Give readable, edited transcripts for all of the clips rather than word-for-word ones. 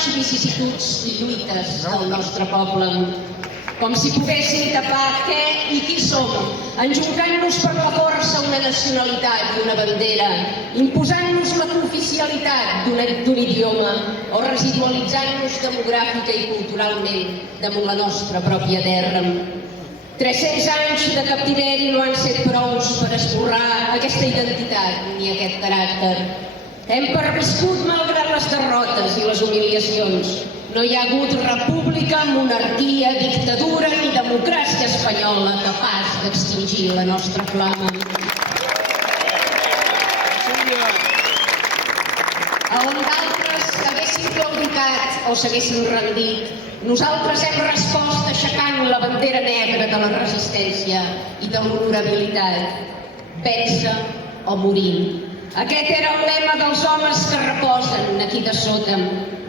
anys, vicissituds i lluites del nostre poble. Com si poguessin tapar què i qui som, enjugant-nos per la força una nacionalitat i una bandera, imposant-nos la cooficialitat d'un idioma o residualitzant-nos demogràfica i culturalment damunt la nostra pròpia terra. 300 anys de captiveri no han set prous per esborrar aquesta identitat ni aquest caràcter. Hem perviscut malgrat les derrotes i les humiliacions. No hi ha hagut república, monarquia, dictadura ni democràcia espanyola capaç d'extingir la nostra flama. On d'altres s'haguessin claudicat o s'haguessin rendit, nosaltres hem respost aixecant la bandera negra de la resistència i de l'honorabilitat. Vèncer o morir. Aquest era el lema dels homes que reposen aquí de sota.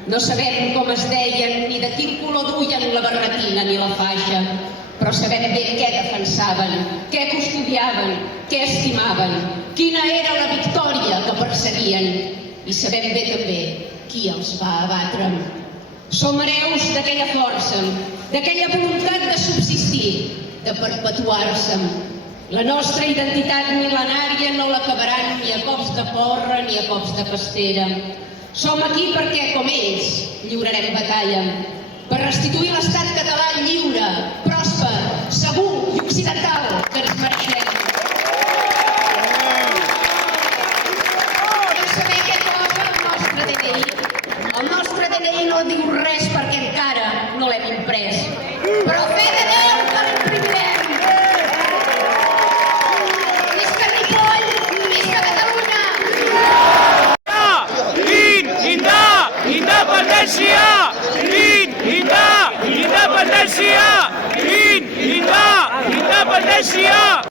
No sabem com es deien ni de quin color duien la barretina ni la faixa, però sabem bé què defensaven, què custodiaven, què estimaven, quina era la victòria que perseguien i sabem bé també qui els va abatre. Som hereus d'aquella força, d'aquella voluntat de subsistir, de perpetuar-se. La nostra identitat mil·lenària no l'acabaran ni a cops de porra ni a cops de pastera. Som aquí perquè, com ells, lliurarem batalla per restituir l'estat català lliure, pròsper, segur i occidental que ens mereixem. Volem saber què posa el nostre DNI. El nostre DNI no diu res perquè encara no l'hem imprès. Però fe de Déu que l'imprimirem! Visca Ripoll! Visca Catalunya! Independència! Independència! Independència!